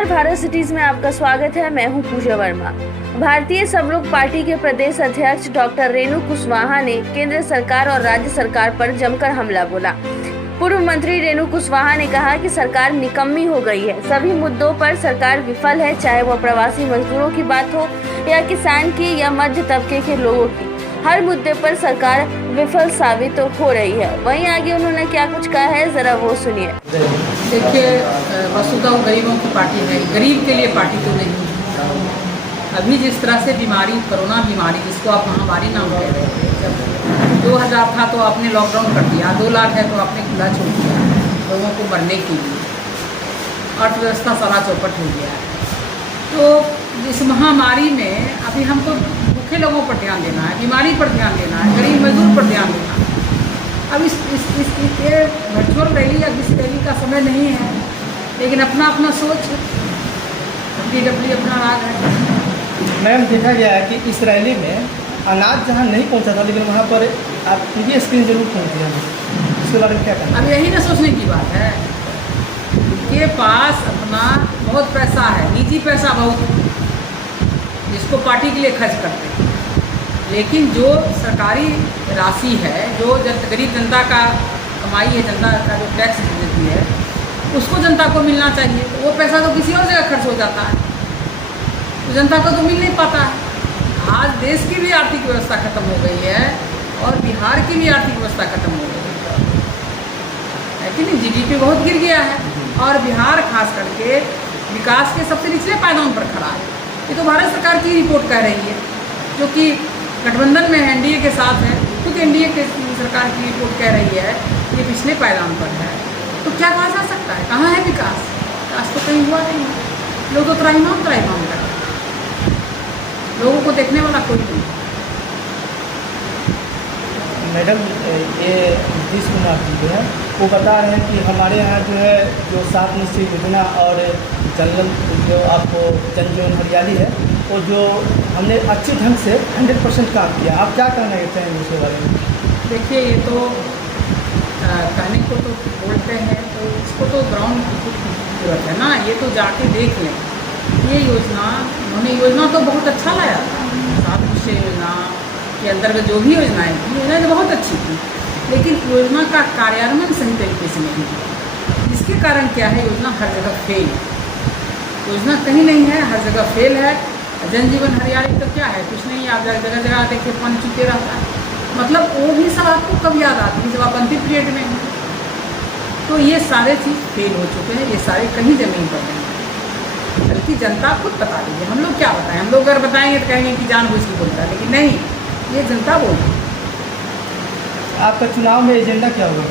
नमस्कार, भारत सिटीज में आपका स्वागत है। मैं हूं पूजा वर्मा। भारतीय समलोग पार्टी के प्रदेश अध्यक्ष डॉक्टर रेणु कुशवाहा ने केंद्र सरकार और राज्य सरकार पर जमकर हमला बोला। पूर्व मंत्री रेणु कुशवाहा ने कहा कि सरकार निकम्मी हो गई है। सभी मुद्दों पर सरकार विफल है, चाहे वह प्रवासी मजदूरों की बात हो या किसान की या मध्य तबके के लोगों की। हर मुद्दे पर सरकार विफल साबित हो रही है। वहीं आगे उन्होंने क्या कुछ कहा है, जरा वो सुनिए। देखिए, वसुधा गरीबों की पार्टी है, गरीब के लिए पार्टी तो नहीं। अभी जिस तरह से बीमारी, कोरोना बीमारी, जिसको आप महामारी नाम दे रहे थे, जब 2000 था तो आपने लॉकडाउन कर दिया, 2 लाख है तो आपने खुला छोड़ दिया लोगों को मरने के लिए, अर्थव्यवस्था सारा चौपट हो गया है। तो इस महामारी में अभी हमको भूखे लोगों पर ध्यान देना है, बीमारी पर ध्यान देना है, गरीब मजदूर पर ध्यान देना है। अब इस वर्चुअल रैली या किसी रैली का समय नहीं है, लेकिन अपना अपना सोच, अपनी अपना राग है। मैम, देखा गया है कि इस रैली में अनाज जहां नहीं पहुंचा था, लेकिन वहां पर आप टीवी स्क्रीन जरूर पहुंच गया है। इसके बारे में क्या कहना? अब यही ना सोचने की बात है। उनके पास अपना बहुत पैसा है, निजी पैसा बहुत, जिसको पार्टी के लिए खर्च करते हैं। लेकिन जो सरकारी राशि है, जो गरीब जनता का कमाई है, जनता का जो टैक्स देती है, उसको जनता को मिलना चाहिए। तो वो पैसा तो किसी और जगह खर्च हो जाता है, तो जनता को तो मिल नहीं पाता है। आज देश की भी आर्थिक व्यवस्था खत्म हो गई है और बिहार की भी आर्थिक व्यवस्था खत्म हो गई है कि नहीं। जीडीपी बहुत गिर गया है और बिहार खास करके विकास के सबसे निचले पायदान पर खड़ा है। ये तो भारत सरकार की रिपोर्ट कह रही है, जो कि गठबंधन में है, एनडीए के साथ है। खुद एनडीए के सरकार की रिपोर्ट कह रही है ये पिछले पायदान पर है। तो क्या कहा जा सकता है, कहाँ है विकास? विकास तो कहीं हुआ नहीं है। लोग तो त्राहिमाम कर रहे हैं, लोगों को देखने वाला कोई नहीं। मैडम, ये नीतीश कुमार जी जो है वो बता रहे हैं कि हमारे यहाँ जो है जो 7 निश्चय योजना और जो आपको जन जीवन हरियाली है, वो जो हमने अच्छे ढंग से 100% काम किया। आप क्या कहना चाहेंगे उसके बारे में? देखिए, ये तो कहने को तो बोलते हैं, तो इसको तो ग्राउंड की जरूरत है ना। ये तो जाके देख लें। ये योजना, उन्होंने योजना तो बहुत अच्छा लाया था। 7 निश्चय योजना के अंतर्गत जो भी योजनाएँ थी, योजनाएँ तो बहुत अच्छी थी, लेकिन योजना का कार्यान्वयन सही तरीके से नहीं हुआ। इसके कारण क्या है, योजना हर जगह फेल है। योजना कहीं नहीं है, हर जगह फेल है। जन जीवन हरियाली तो क्या है, कुछ नहीं। आप जगह जगह देखिए पानी चुके रहता है। मतलब वो भी सब आपको कब याद आती है, जब आप अंतिम पीरियड में हैं। तो ये सारे चीज़ फेल हो चुके हैं, ये सारे कहीं ज़मीन पर नहीं है। बल्कि जनता खुद बता रही है। हम लोग क्या बताएं? हम लोग अगर बताएंगे तो कहेंगे कि जानबूझ के बोलता है, लेकिन नहीं, ये जनता बोलती है। आपका चुनाव में एजेंडा क्या होगा?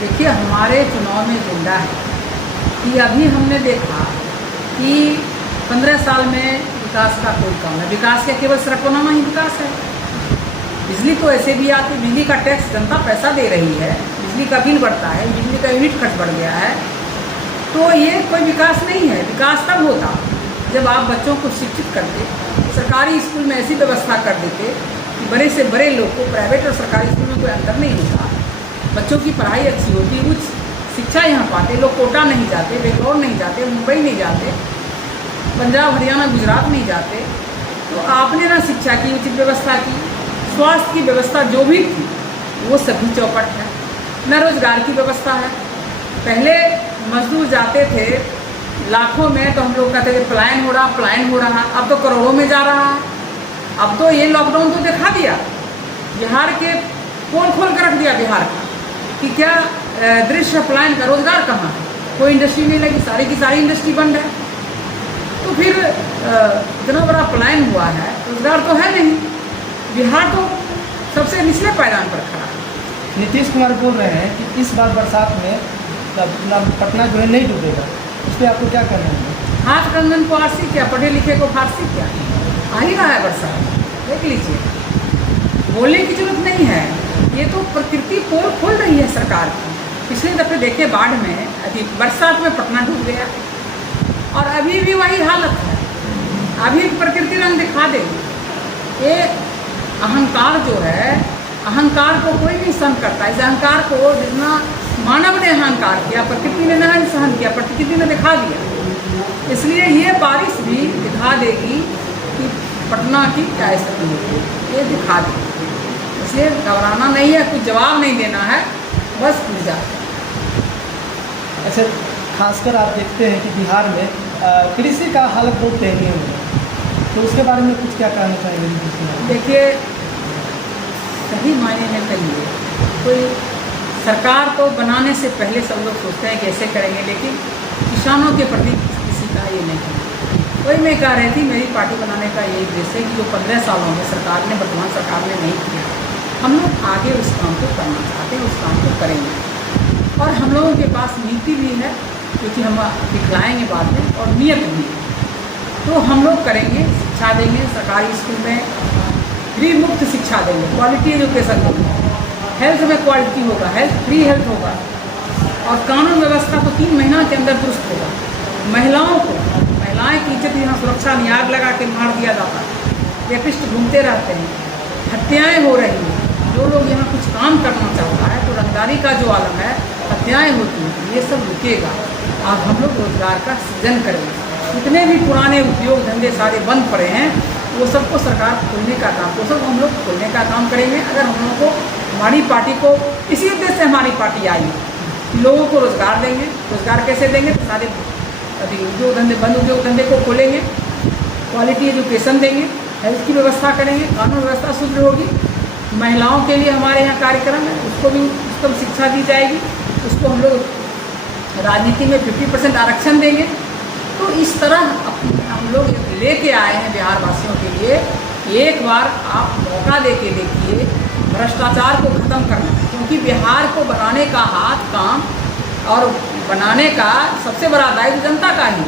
देखिए, हमारे चुनाव में एजेंडा है कि अभी हमने देखा कि 15 साल में विकास का कोई काम है। विकास का केवल सड़क बनाना ही विकास है। बिजली तो ऐसे भी आती, बिजली का टैक्स जनता पैसा दे रही है, बिजली का बिल बढ़ता है, बिजली का यूनिट खर्च बढ़ गया है। तो ये कोई विकास नहीं है। विकास तब होता जब आप बच्चों को शिक्षित करते, सरकारी स्कूल में ऐसी व्यवस्था कर देते कि बड़े से बड़े लोग को, प्राइवेट और सरकारी स्कूल में कोई अंतर नहीं होता, बच्चों की पढ़ाई अच्छी होती, उच्च शिक्षा यहाँ पाते, लोग कोटा नहीं जाते, बेंगलोर नहीं जाते, मुंबई नहीं जाते, पंजाब हरियाणा गुजरात नहीं जाते। तो आपने ना शिक्षा की उचित व्यवस्था की, स्वास्थ्य की व्यवस्था जो भी थी वो सभी चौपट है। न रोजगार की व्यवस्था है। पहले मजदूर जाते थे लाखों में, तो हम लोग कहते थे पलायन हो रहा। अब तो करोड़ों में जा रहा है। अब तो ये लॉकडाउन तो दिखा दिया, बिहार के पोल खोल कर रख दिया बिहार का, कि क्या दृश्य पलायन का। रोजगार कहाँ है? कोई इंडस्ट्री नहीं लगी, सारी की सारी इंडस्ट्री बंद है। तो फिर इतना बड़ा पलायन हुआ है, रोजगार तो है नहीं। बिहार तो सबसे निचले पायदान पर खड़ा है। नीतीश कुमार बोल रहे हैं कि इस बार बरसात में पटना जो है नहीं डूबेगा। उस पर आपको क्या करना है? हाथ कंगन को आरसी क्या, पढ़े लिखे को फारसी क्या। आ ही रहा है बरसात, देख लीजिए। बोलने की जरूरत नहीं है। ये तो प्रकृति पोल खोल रही है सरकार की। पिछले दफे देखे बाढ़ में, अभी बरसात में पटना डूब गया और अभी भी वही हालत है। अभी प्रकृति रंग दिखा देगी। ये अहंकार जो है, अहंकार को कोई नहीं सहन करता। इस अहंकार को जितना मानव ने अहंकार किया, प्रकृति ने नहीं सहन किया, प्रकृति ने दिखा दिया। है। इसलिए ये बारिश भी दिखा देगी कि पटना की क्या स्थिति है, ये दिखा देगी। इसलिए घबराना नहीं है, कुछ जवाब नहीं देना है, बस पूजा। अच्छा, खासकर आप देखते हैं कि बिहार में कृषि का हालत बहुत दयनीय है, तो उसके बारे में कुछ क्या कहना चाहेंगे? देखिए, सही मायने में कहिए, कोई सरकार तो बनाने से पहले सब लोग सोचते हैं कैसे करेंगे, लेकिन किसानों के प्रति किसी का ये नहीं है। वही मैं कह रही थी, मेरी पार्टी बनाने का यही उद्देश्य है कि जो 15 सालों में सरकार ने, वर्तमान सरकार ने नहीं किया, हम लोग आगे उस काम को करना चाहते हैं, उस काम को करेंगे। और हम लोगों के पास नीति भी है, क्योंकि हम दिखलाएंगे बाद में, और नियत भी है, तो हम लोग करेंगे। शिक्षा देंगे, सरकारी स्कूल में फ्री मुफ्त शिक्षा देंगे, क्वालिटी एजुकेशन होगा, हेल्थ में क्वालिटी होगा, हेल्थ फ्री हेल्थ होगा, और कानून व्यवस्था तो 3 महीना के अंदर दुरुस्त होगा। महिलाएं की इज्जत यहाँ सुरक्षा नियाग लगा के मार दिया जाता है, रेपिस्ट घूमते रहते हैं, हत्याएँ हो रही हैं। जो लोग यहाँ कुछ काम करना चाहता है तो रंगदारी का जो आलम है, हत्याएँ होती हैं, ये सब रुकेगा। अब हम लोग रोजगार का सृजन करेंगे। जितने भी पुराने उद्योग धंधे सारे बंद पड़े हैं, वो सबको सरकार खोलने का काम, वो सब हम लोग खोलने का काम करेंगे। अगर हम लोगों को, हमारी पार्टी को, इसी उद्देश्य से हमारी पार्टी आई कि लोगों को रोजगार देंगे। रोजगार कैसे देंगे? तो सारे अभी उद्योग धंधे, बंद उद्योग धंधे को खोलेंगे, क्वालिटी एजुकेशन देंगे, हेल्थ की व्यवस्था करेंगे, कानून व्यवस्था सुदृढ़ होगी। महिलाओं के लिए हमारे यहाँ कार्यक्रम है, उसको भी उत्तम शिक्षा दी जाएगी, उसको हम लोग राजनीति में 50% आरक्षण देंगे। तो इस तरह हम लोग लेके आए हैं बिहार वासियों के लिए। एक बार आप मौका दे के देखिए भ्रष्टाचार को ख़त्म करना, क्योंकि बिहार को बनाने का हाथ, काम और बनाने का सबसे बड़ा दायित्व जनता का ही।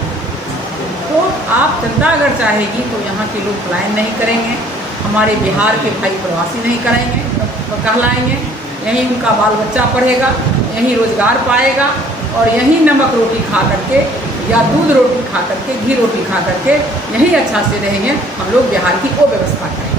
तो आप, जनता अगर चाहेगी तो यहाँ के लोग पलायन नहीं करेंगे, हमारे बिहार के भाई प्रवासी नहीं करेंगे, कहलाएंगे, यहीं उनका बाल बच्चा पढ़ेगा, यहीं रोजगार पाएगा, और यहीं नमक रोटी खा करके या दूध रोटी खा करके, घी रोटी खा करके यहीं अच्छा से रहेंगे। हम लोग बिहार की वो व्यवस्था करेंगे।